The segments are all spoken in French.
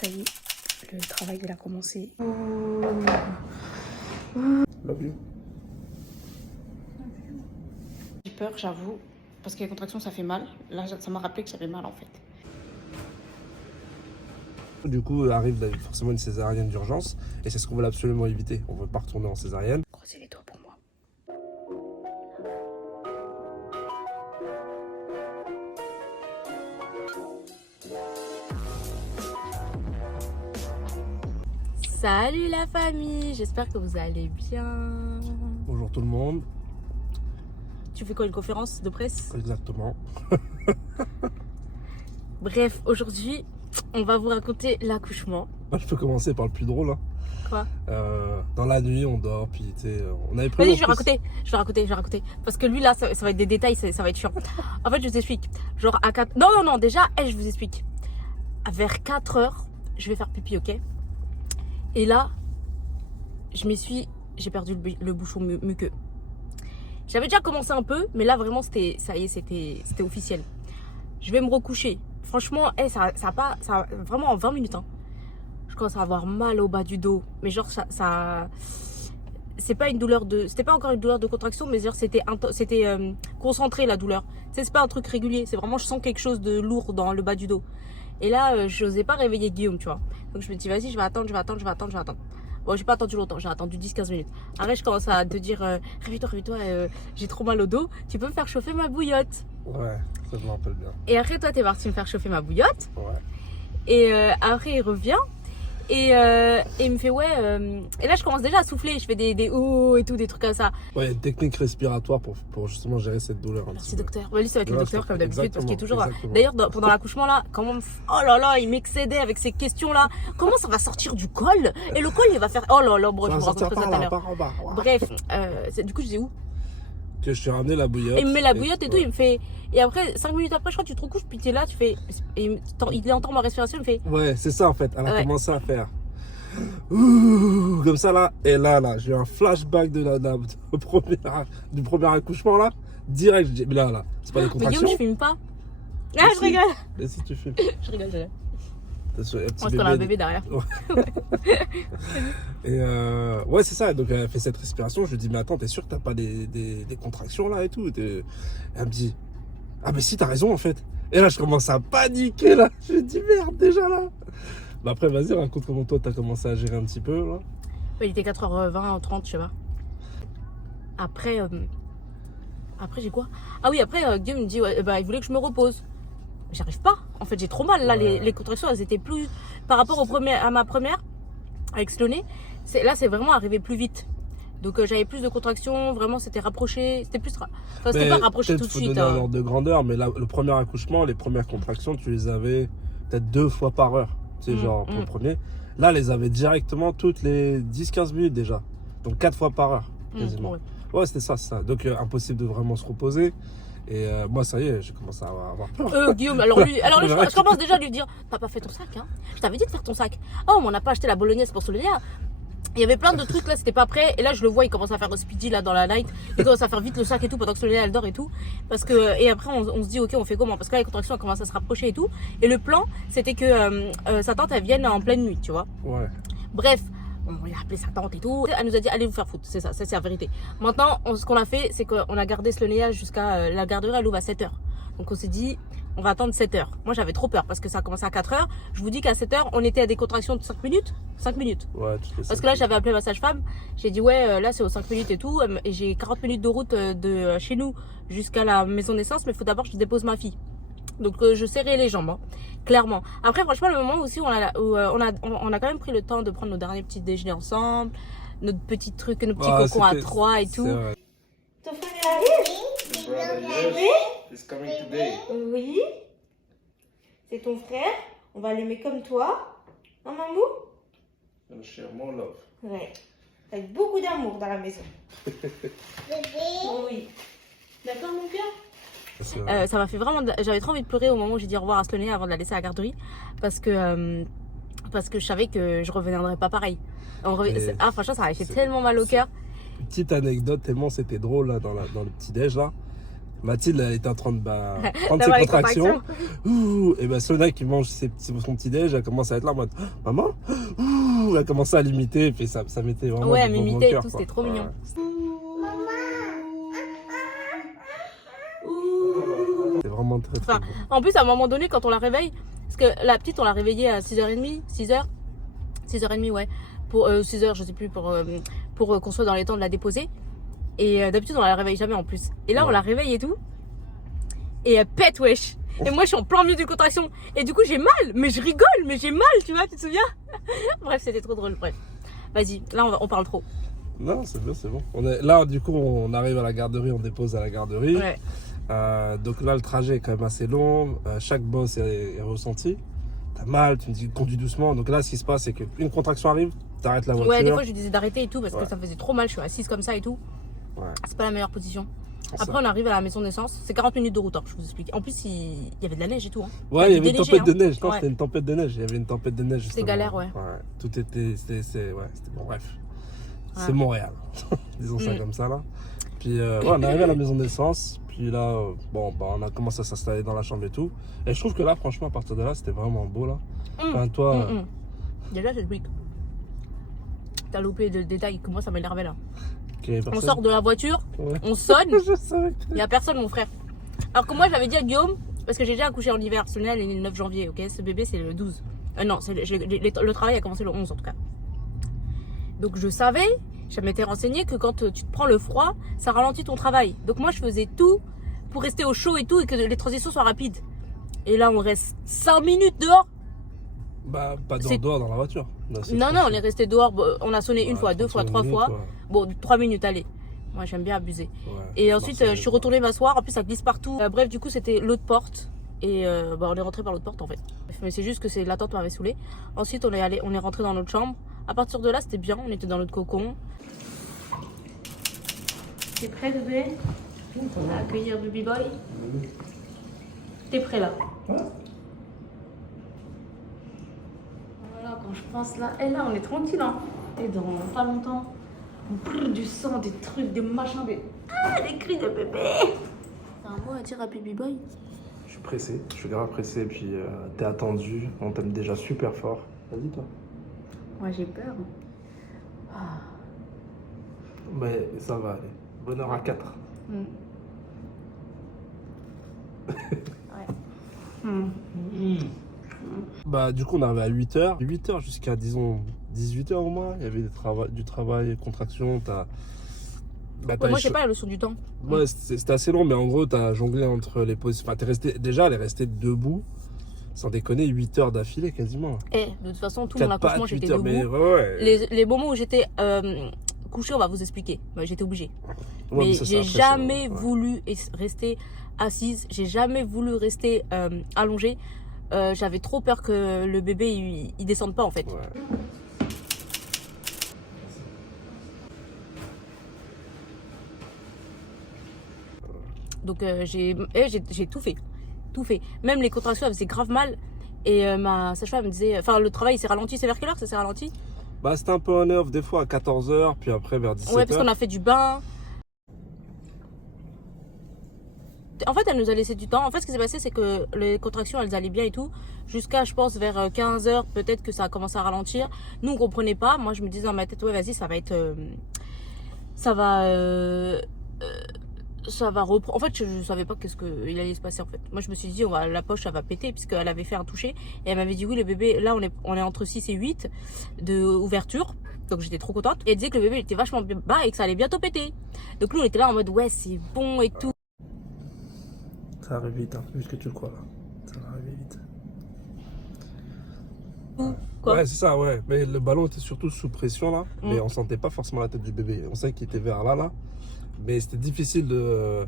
Ça y est, le travail il a commencé. Love you. J'ai peur, j'avoue, parce que les contractions ça fait mal. Là, ça m'a rappelé que j'avais mal en fait. Du coup, arrive forcément une césarienne d'urgence et c'est ce qu'on veut absolument éviter. On veut pas retourner en césarienne. Croisez les doigts pour moi. Salut la famille, j'espère que vous allez bien. Bonjour tout le monde. Tu fais quoi, une conférence de presse? Exactement. Bref, aujourd'hui, on va vous raconter l'accouchement. Moi, je peux commencer par le plus drôle. Hein. Quoi? Dans la nuit, on dort, puis tu sais, on avait Vas-y, prévu. je vais raconter. Parce que lui, là, ça va être des détails, ça va être chiant. En fait, je vous explique. Genre, à 4... Non, déjà, je vous explique. Vers 4 heures, je vais faire pipi, ok? Et là, j'ai perdu le bouchon muqueux. J'avais déjà commencé un peu, mais là, vraiment, c'était officiel. Je vais me recoucher. Franchement, ça vraiment en 20 minutes, hein. Je commence à avoir mal au bas du dos. Mais genre, c'est pas une douleur c'était pas encore une douleur de contraction, mais genre, c'était concentré, la douleur. Tu sais, c'est pas un truc régulier. C'est vraiment, je sens quelque chose de lourd dans le bas du dos. Et là, je n'osais pas réveiller Guillaume, tu vois. Donc, je me dis, vas-y, je vais attendre. Bon, j'ai pas attendu longtemps, j'ai attendu 10-15 minutes. Après, je commence à te dire, réveille-toi, j'ai trop mal au dos. Tu peux me faire chauffer ma bouillotte? Ouais, ça je me rappelle bien. Et après, toi, t'es parti me faire chauffer ma bouillotte. Ouais. Et après, il revient. Et il me fait, ouais. Et là, je commence déjà à souffler. Je fais des ouh et tout, des trucs comme ça. Ouais, il y a une technique respiratoire pour justement gérer cette douleur. Merci, docteur. Bah, lui, ça va être le Ouais, docteur, comme d'habitude, parce qu'il est toujours. exactement. D'ailleurs, pendant l'accouchement, là, oh là là, il m'excédait avec ces questions-là. Comment ça va sortir du col? Et le col, il va faire. Oh là là, bon, je vous raconterai ça tout à l'heure. Bref, du coup, je dis où? Que je t'ai ramené la bouillotte. Et il me met la bouillotte et tout, il me fait. Et après, 5 minutes après, je crois que tu te recouches, puis t'es là, tu fais. Et il entend ma respiration, il me fait. Ouais, c'est ça en fait. Elle a Ouais. commencé à faire. Ouh, comme ça là. Et là, j'ai eu un flashback du premier accouchement là. Direct, je dis, mais là, c'est pas des Mais contractions. Guillaume, je filme pas. Ah, Mais je si. rigole. Mais si tu filmes. Je rigole. T'as sur- un petit Parce qu'on a un bébé derrière. Et ouais, c'est ça. Donc elle fait cette respiration. Je lui dis, mais attends, t'es sûr que t'as pas des contractions là et tout? Et elle me dit, ah, mais si, t'as raison en fait. Et là, je commence à paniquer là. Je lui dis, merde, déjà là. Bah après, vas-y, raconte comment toi t'as commencé à gérer un petit peu là. Il était 4h20, 30, je sais pas. Après, j'ai quoi? Ah oui, après, Guillaume me dit, ouais, bah, il voulait que je me repose. J'arrive pas. En fait, j'ai trop mal. Là, Ouais. les contractions, elles étaient plus. Par rapport à ma première, avec Sloné, là, c'est vraiment arrivé plus vite. Donc, j'avais plus de contractions. Vraiment, c'était rapproché. C'était plus. Enfin, c'était Mais pas rapproché tout de peut-être faut suite. donner un ordre de grandeur, mais là, le premier accouchement, les premières contractions, tu les avais peut-être 2 fois par heure. Tu sais, genre pour le premier. Là, les avait directement toutes les 10-15 minutes déjà. Donc 4 fois par heure, quasiment. Ouais. Ouais, c'était ça. Donc impossible de vraiment se reposer. Et moi, ça y est, j'ai commencé à avoir peur. Guillaume, alors lui, je commence déjà à lui dire, t'as pas fait ton sac, hein? Je t'avais dit de faire ton sac. Oh, mais on n'a pas acheté la bolognaise pour Sloné. Il y avait plein de trucs là, c'était pas prêt. Et là, je le vois, il commence à faire le speedy là dans la night. Il commence à faire vite le sac et tout pendant que Sloné elle dort et tout. Parce que, et après, on se dit, ok, on fait comment? Parce que là, les contractions elles commencent à se rapprocher et tout. Et le plan, c'était que sa tante elle vienne en pleine nuit, tu vois. Ouais. Bref, on a appelé sa tante et tout. Elle nous a dit, allez vous faire foutre. C'est ça, c'est la vérité. Maintenant, ce qu'on a fait, c'est qu'on a gardé Sloné jusqu'à la garderie, elle ouvre à 7h. Donc on s'est dit, on va attendre 7h. Moi, j'avais trop peur parce que ça a commencé à 4h. Je vous dis qu'à 7h, on était à des contractions de 5 minutes. 5 minutes. Ouais, tu fais ça. Parce que là, j'avais appelé ma sage-femme. J'ai dit, ouais, là, c'est aux 5 minutes et tout. Et j'ai 40 minutes de route de chez nous jusqu'à la maison de naissance. Mais il faut d'abord que je dépose ma fille. Donc, je serrais les jambes, hein, clairement. Après, franchement, le moment aussi où on a quand même pris le temps de prendre nos derniers petits déjeuners ensemble. Notre petit truc, nos petits cocons à 3 et tout. Ton frère arrive? Oui. C'est ton frère. On va l'aimer comme toi. Hein, mamou? Share more love. Ouais. Avec beaucoup d'amour dans la maison. Oui. D'accord, mon cœur? Ça m'a fait vraiment. J'avais trop envie de pleurer au moment où j'ai dit au revoir à Sloné avant de la laisser à la garderie. Parce que je savais que je reviendrais pas pareil. Franchement, ça m'avait fait tellement mal au cœur. Petite anecdote, tellement c'était drôle là, dans le petit déj là. Mathilde, elle était en train de prendre ses D'avoir les contractions. Ouh, et ben Sonia qui mange son petit déj, elle commence à être là en mode maman. Ouh, elle commence à l'imiter et puis ça mettait vraiment. Ouais, du elle bonbon au m'imitait et cœur, tout, quoi. c'était trop mignon. C'était vraiment très très Enfin, bon. en plus, à un moment donné, quand on la réveille, parce que la petite, on l'a réveillée à 6h30, 6h30, ouais, pour 6h, je sais plus, pour qu'on soit dans les temps de la déposer. Et d'habitude, on la réveille jamais en plus. Et là, on Ouais. la réveille et tout. Et elle pète, wesh. Et moi, je suis en plein milieu de contraction. Et du coup, j'ai mal, mais je rigole, mais j'ai mal, tu vois, tu te souviens? Bref, c'était trop drôle, bref. Vas-y, là, on parle trop. Non, c'est bien, c'est bon. Là, du coup, on arrive à la garderie, on dépose à la garderie. Ouais. Donc là, le trajet est quand même assez long. Chaque bosse est ressenti. T'as mal, tu me dis conduis doucement. Donc là, ce qui se passe, c'est qu'une contraction arrive, t'arrêtes la voiture. Ouais, des fois, je lui disais d'arrêter et tout parce Ouais. que ça faisait trop mal. Je suis assise comme ça et tout. Ouais. C'est pas la meilleure position. C'est Après, on arrive à la maison d'essence. C'est 40 minutes de route, hein, je vous explique. En plus, il y avait de la neige et tout. Hein. Ouais, il y avait une déneigé, tempête de hein. neige. Non, Ouais. c'était une tempête de neige. Il y avait une tempête de neige. C'était justement. galère, ouais. Tout était. C'était bon, bref. Ouais. C'est Montréal. Disons ça Mm. comme ça, là. Puis, ouais, on est arrivé à la maison d'essence. Puis là, on a commencé à s'installer dans la chambre et tout. Et je trouve que là, franchement, à partir de là, c'était vraiment beau, là. Enfin, toi. Déjà, c'est le brique. T'as loupé le détail que moi, ça m'énervait là. qu'il y avait On personne. sort de la voiture, Ouais. on sonne, Je savais que il n'y a personne, mon frère. Alors que moi, j'avais dit à Guillaume, parce que j'ai déjà accouché en hiver, Sonia, elle est née le 9 janvier, ok? Ce bébé, c'est le 12. Non, le travail a commencé le 11 en tout cas. Donc je savais, je m'étais renseignée que quand tu te prends le froid, ça ralentit ton travail. Donc moi, je faisais tout pour rester au chaud et tout et que les transitions soient rapides. Et là, on reste 5 minutes dehors. Bah, pas C'est- dehors dans la voiture. Là, c'est Non, trop non, chaud. on est resté dehors. On a sonné une Ouais, fois, deux 30 fois, trois minutes, fois. ouais. Bon, 3 minutes, allez. Moi, j'aime bien abuser. Ouais. Et ensuite, Marseille, je suis retournée m'asseoir. En plus, ça glisse partout. Bref, du coup, c'était l'autre porte. Et on est rentré par l'autre porte en fait. Mais c'est juste que c'est l'attente m'avait saoulé. Ensuite, on est rentré dans notre chambre. À partir de là, c'était bien. On était dans notre cocon. T'es prêt, bébé? On va accueillir Baby Boy. T'es prêt là? Voilà, quand je pense là. Et là, on est tranquille, hein. Et dans pas longtemps, on brûle du sang, des trucs, des machins, des cris de bébé. T'as un mot à dire à Baby Boy? Je suis pressé, je suis grave pressé, puis t'es attendu, on t'aime déjà super fort. Vas-y toi. Moi j'ai peur. Ah. Mais ça va aller. Bonheur à 4. Mm. Ouais. Mm. Bah du coup on est arrivé à 8h. 8h jusqu'à disons 18h au moins. Il y avait du travail, contraction, t'as... Bah, Ouais, moi j'ai pas la leçon du temps. Ouais, c'était assez long, mais en gros t'as jonglé entre les pauses. Enfin déjà elle est restée debout, sans déconner, 8 heures d'affilée quasiment. Et de toute façon, tout mon 4 accouchement pattes, j'étais 8 heures, debout. mais ouais. Les moments où j'étais couchée, on va vous expliquer. Bah, j'étais obligée. Ouais, mais ça, c'est j'ai après, jamais ça, ouais. voulu rester assise. J'ai jamais voulu rester allongée. J'avais trop peur que le bébé il descende pas en fait. Ouais. Donc j'ai tout fait. Tout fait. Même les contractions, elles faisaient grave mal. Et ma sage-femme me disait... Enfin, le travail, il s'est ralenti. C'est vers quelle heure que ça s'est ralenti? Bah c'était un peu en off des fois à 14h, puis après vers 17h. Ouais, parce qu'on a fait du bain. En fait, elle nous a laissé du temps. En fait, ce qui s'est passé, c'est que les contractions, elles allaient bien et tout. Jusqu'à, je pense, vers 15h, peut-être que ça a commencé à ralentir. Nous, on comprenait pas. Moi, je me disais dans ma tête, ouais, vas-y, ça va être... ça va reprendre. En fait, je savais pas qu'est-ce qu'il allait se passer en fait. Moi, je me suis dit, la poche, ça va péter, puisqu'elle avait fait un toucher. Et elle m'avait dit, oui, le bébé, là, on est entre 6 et 8 de ouverture. Donc, j'étais trop contente. Et elle disait que le bébé il était vachement bas et que ça allait bientôt péter. Donc, nous, on était là en mode, ouais, c'est bon et tout. Ça arrive vite, hein, plus que tu le crois là. Ça va arriver vite. Quoi? Ouais, c'est ça, ouais. Mais le ballon était surtout sous pression là. Mm. Mais on sentait pas forcément la tête du bébé. On savait qu'il était vers là. Mais c'était difficile de.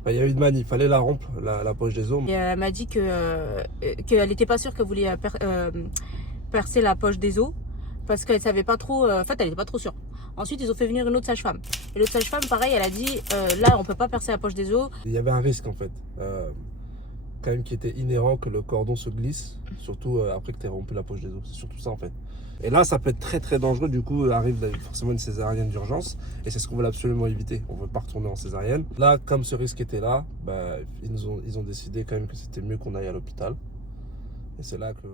Enfin, il y a eu de manie, il fallait la rompre, la poche des os. Et elle m'a dit qu'elle n'était pas sûre qu'elle voulait percer la poche des os. Parce qu'elle savait pas trop. En fait, elle n'était pas trop sûre. Ensuite, ils ont fait venir une autre sage-femme. Et l'autre sage-femme, pareil, elle a dit là, on peut pas percer la poche des os. Il y avait un risque en fait. quand même qui était inhérent que le cordon se glisse, surtout après que tu aies rompu la poche des os. C'est surtout ça en fait. Et là, ça peut être très très dangereux. Du coup, arrive forcément une césarienne d'urgence. Et c'est ce qu'on veut absolument éviter. On ne veut pas retourner en césarienne. Là, comme ce risque était là, bah, ils ont décidé quand même que c'était mieux qu'on aille à l'hôpital. Et c'est là que